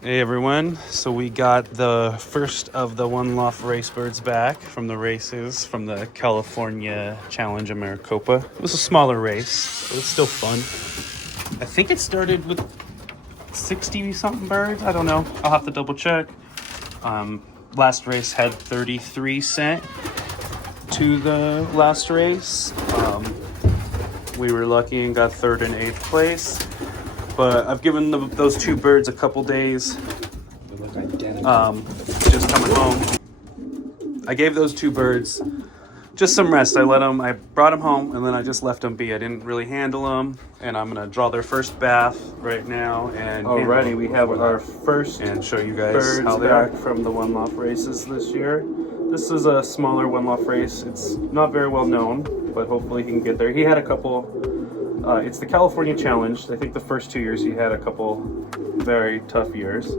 Hey everyone, so we got the first of the one Loft race birds back from the races from the California Challenge in Maricopa. It was a smaller race, but it's still fun. I think it started with 60 something birds. I don't know. I'll have to double check. Last race had 33 sent to the last race. We were lucky and got third and eighth place. But I've given those two birds a couple days. Just coming home. I gave those two birds just some rest. I brought them home and then I just left them be. I didn't really handle them, and I'm gonna draw their first bath right now. And already we have our first and show you guys birds how they back are from the one Loft races this year. This is a smaller one Loft race. It's not very well known, but hopefully he can get there. He had a couple. It's the California Challenge. I think the first 2 years he had a couple very tough years,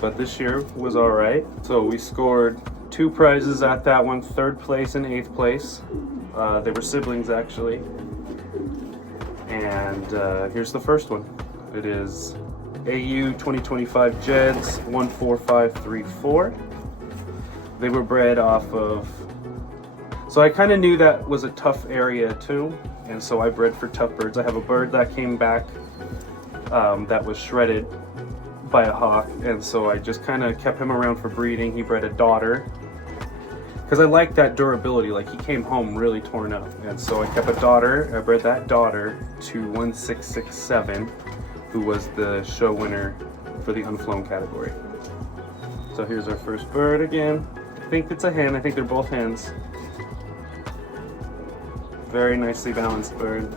but this year was all right. So we scored 2 prizes at that one, 3rd place and 8th place. They were siblings actually. And here's the first one. It is AU 2025 Jeds 14534. They were bred off of, so I kind of knew that was a tough area too. And so I bred for tough birds. I have a bird that came back that was shredded by a hawk, and so I just kind of kept him around for breeding. He bred a daughter because I like that durability. Like, he came home really torn up, and so I kept a daughter. I bred that daughter to 1667, who was the show winner for the unflown category. So here's our first bird again. I think it's a hen. I think they're both hens. Very nicely balanced bird.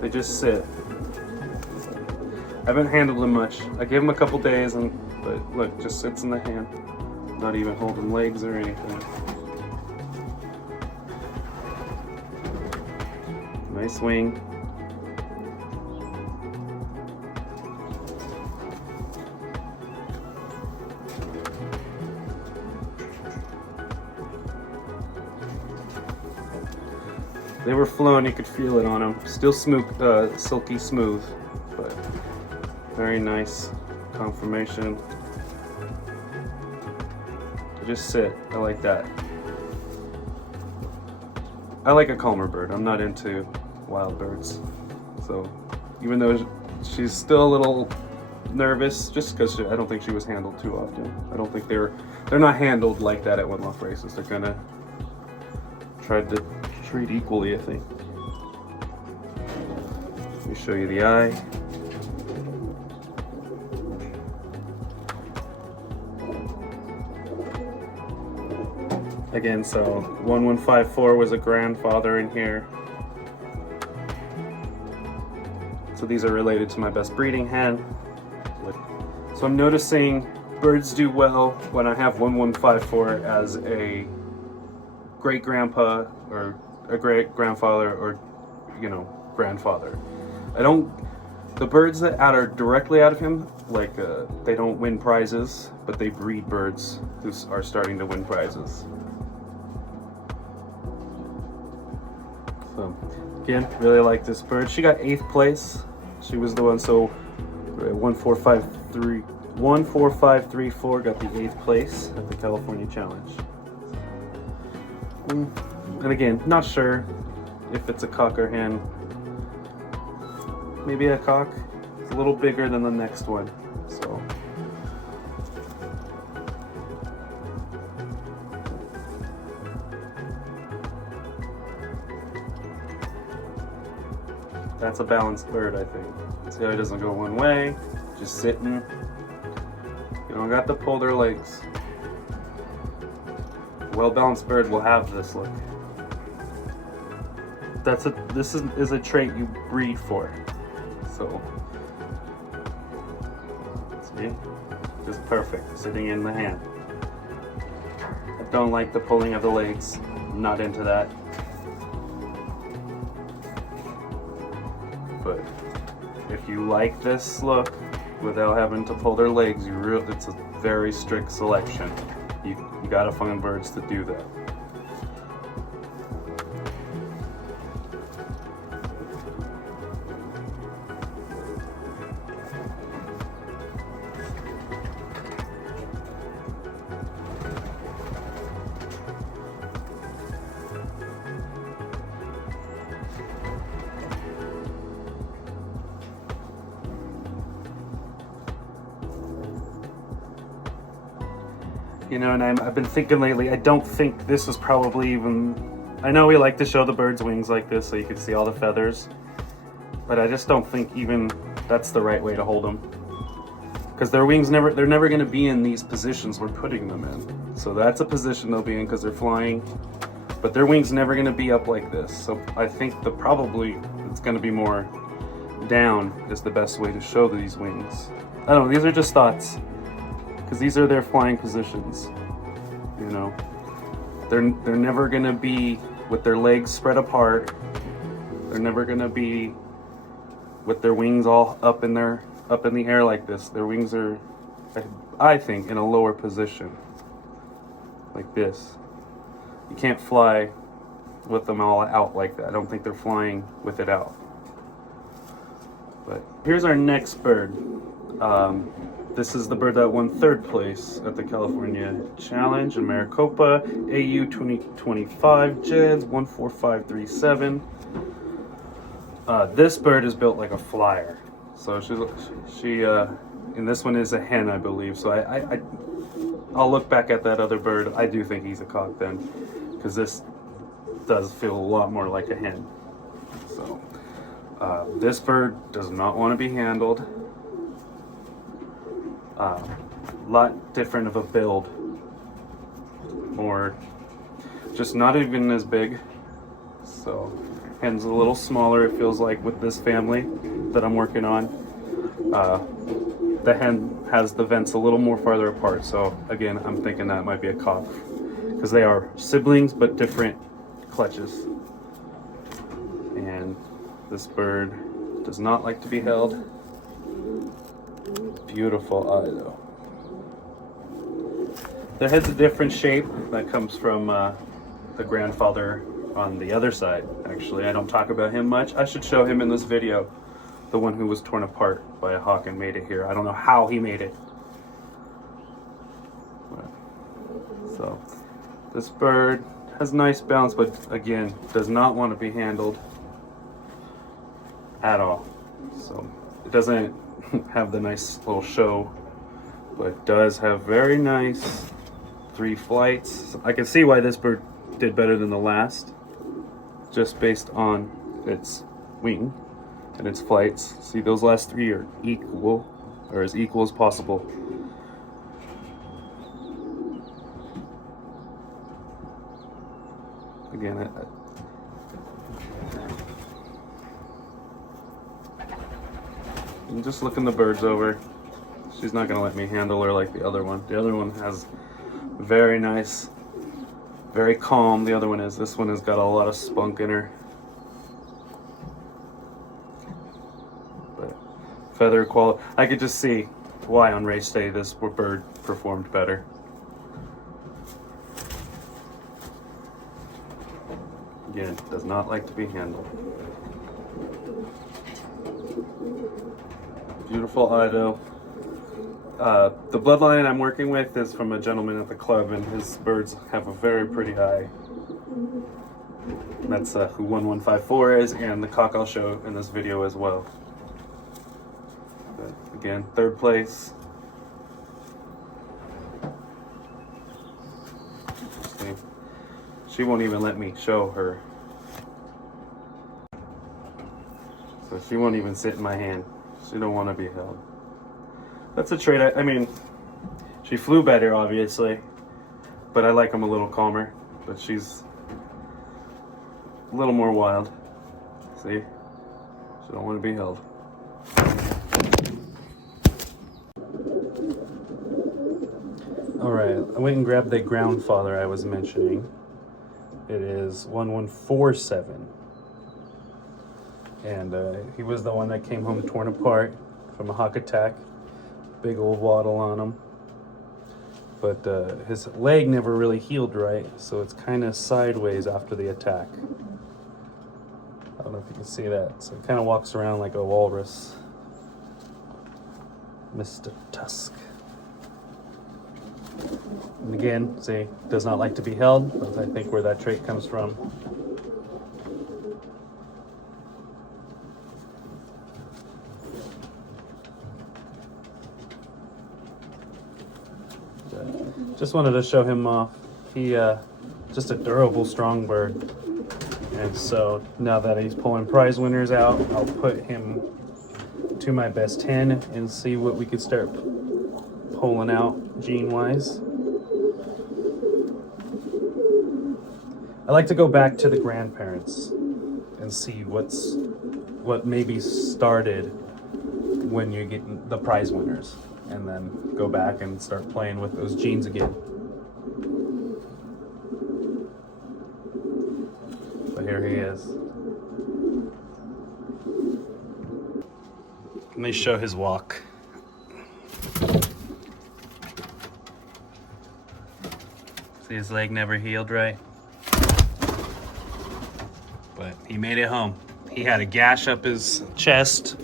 They just sit. I haven't handled them much. I gave them a couple days, but look, just sits in the hand. Not even holding legs or anything. Nice wing. They were flown, you could feel it on them. Still smooth, silky smooth, but very nice conformation. They just sit, I like that. I like a calmer bird. I'm not into wild birds. So even though she's still a little nervous, just because I don't think she was handled too often. I don't think they're not handled like that at one Loft races. They're kind of tried to treat equally, I think. Let me show you the eye. Again, so 1154 was a grandfather in here. So these are related to my best breeding hen. So I'm noticing birds do well when I have 1154 as a great grandpa or a great grandfather, or grandfather. The birds that are directly out of him, like they don't win prizes, but they breed birds who are starting to win prizes. So again, really like this bird. She got 8th place. She was the one, so 14534 got the 8th place at the California Challenge. And again, not sure if it's a cock or hen. Maybe a cock. It's a little bigger than the next one, so. That's a balanced bird, I think. See how he doesn't go one way, just sitting. You don't got to pull their legs. Well-balanced bird will have this look. This is a trait you breed for. So, see, just perfect, sitting in the hand. I don't like the pulling of the legs. I'm not into that. But if you like this look without having to pull their legs, it's a very strict selection. You gotta find birds to do that. You know, and I've been thinking lately, I don't think this is probably even, I know we like to show the bird's wings like this so you can see all the feathers, but I just don't think even that's the right way to hold them. Because their wings they're never going to be in these positions we're putting them in. So that's a position they'll be in because they're flying, but their wings never going to be up like this. So I think probably it's going to be more down is the best way to show these wings. I don't know, these are just thoughts, because these are their flying positions. You know, they're never going to be with their legs spread apart. They're never going to be with their wings all up in the air like this. Their wings are, I think, in a lower position, like this. You can't fly with them all out like that. I don't think they're flying with it out. But here's our next bird. This is the bird that won 3rd place at the California Challenge in Maricopa, AU 2025 Jeds 14537. This bird is built like a flyer. So she and this one is a hen, I believe. So I'll look back at that other bird. I do think he's a cock then, because this does feel a lot more like a hen. So this bird does not want to be handled. Lot different of a build, or just not even as big. So hen's a little smaller, it feels like, with this family that I'm working on. The hen has the vents a little more farther apart, so again, I'm thinking that might be a cock, because they are siblings but different clutches. And this bird does not like to be held. Beautiful eye though. Their head's a different shape. That comes from the grandfather on the other side. Actually, I don't talk about him much. I should show him in this video, the one who was torn apart by a hawk and made it here. I don't know how he made it. So this bird has nice bounce, but again, does not want to be handled at all. So it doesn't have the nice little show, but does have very nice 3 flights. I can see why this bird did better than the last, just based on its wing and its flights. See, those last 3 are equal, or as equal as possible. Again, I'm just looking the birds over. She's not gonna let me handle her like the other one. The other one has very nice, very calm. The other one is. This one has got a lot of spunk in her. But feather quality, I could just see why on race day this bird performed better. Again, does not like to be handled. Beautiful eye though. The bloodline I'm working with is from a gentleman at the club, and his birds have a very pretty eye. That's who 1154 is, and the cock I'll show in this video as well. But again, 3rd place. See, she won't even let me show her. So she won't even sit in my hand. She don't want to be held. That's a trait. I mean, she flew better, obviously, but I like them a little calmer. But she's a little more wild. See? She don't want to be held. All right, I went and grabbed the grandfather I was mentioning. It is 1147. And he was the one that came home torn apart from a hawk attack. Big old waddle on him. But his leg never really healed right, so it's kind of sideways after the attack. I don't know if you can see that. So it kind of walks around like a walrus. Mr. Tusk. And again, see, does not like to be held. That's, I think, where that trait comes from. Just wanted to show him off. He just a durable, strong bird. And so now that he's pulling prize winners out, I'll put him to my best hen and see what we could start pulling out gene-wise. I like to go back to the grandparents and see what maybe started when you get the prize winners, and then go back and start playing with those genes again. So here he is. Let me show his walk. See, his leg never healed right. But he made it home. He had a gash up his chest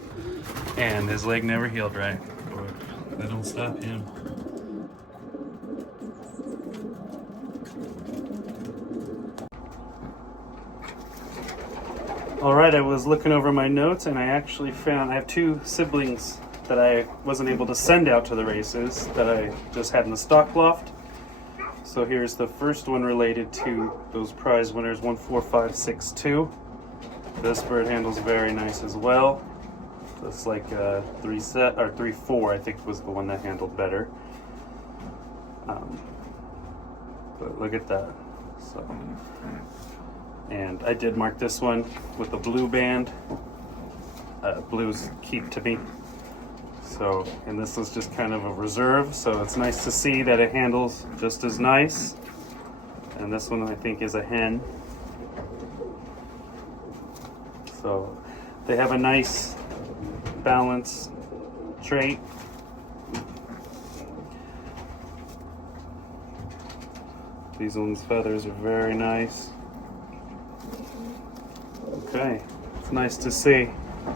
and his leg never healed right. But that don't stop him. All right, I was looking over my notes and I actually found I have two siblings that I wasn't able to send out to the races that I just had in the stock loft. So here's the first one related to those prize winners, 14562. This bird handles very nice as well. It's like 3-4, I think was the one that handled better. But look at that. So. And I did mark this one with the blue band. Blues keep to me. So, and this is just kind of a reserve, so it's nice to see that it handles just as nice. And this one I think is a hen. So they have a nice balance trait. These ones' feathers are very nice. Okay, it's nice to see.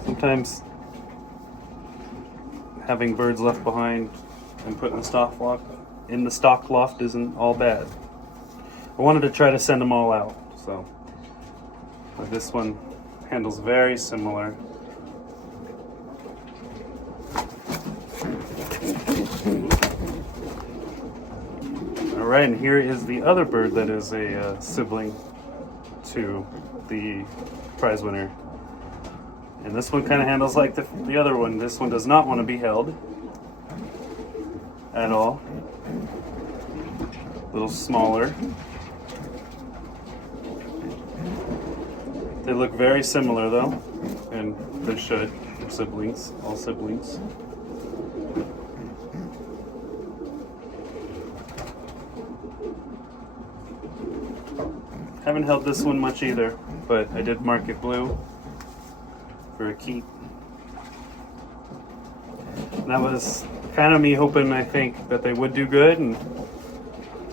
Sometimes having birds left behind and put in the stock loft isn't all bad. I wanted to try to send them all out, so but this one handles very similar. All right, and here is the other bird that is a sibling to the prize winner. And this one kind of handles like the other one. This one does not want to be held at all. A little smaller. They look very similar though, and they should. They're siblings, all siblings. Haven't held this one much either, but I did mark it blue for a keep. And that was kind of me hoping, I think, that they would do good, and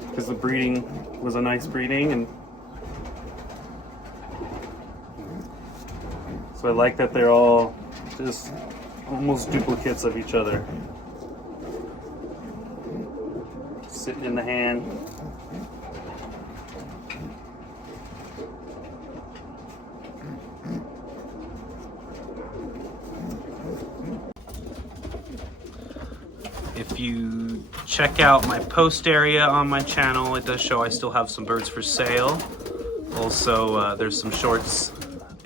because the breeding was a nice breeding, and so I like that they're all just almost duplicates of each other. Sitting in the hand. If you check out my post area on my channel, it does show I still have some birds for sale. Also, there's some shorts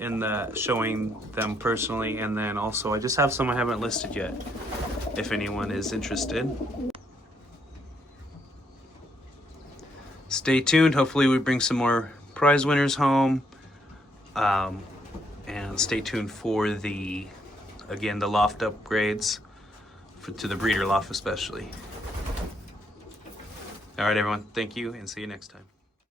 in the showing them personally, and then also I just have some I haven't listed yet if anyone is interested. Stay tuned. Hopefully we bring some more prize winners home, and stay tuned for the loft upgrades to the breeder loft especially. All right, everyone, thank you and see you next time.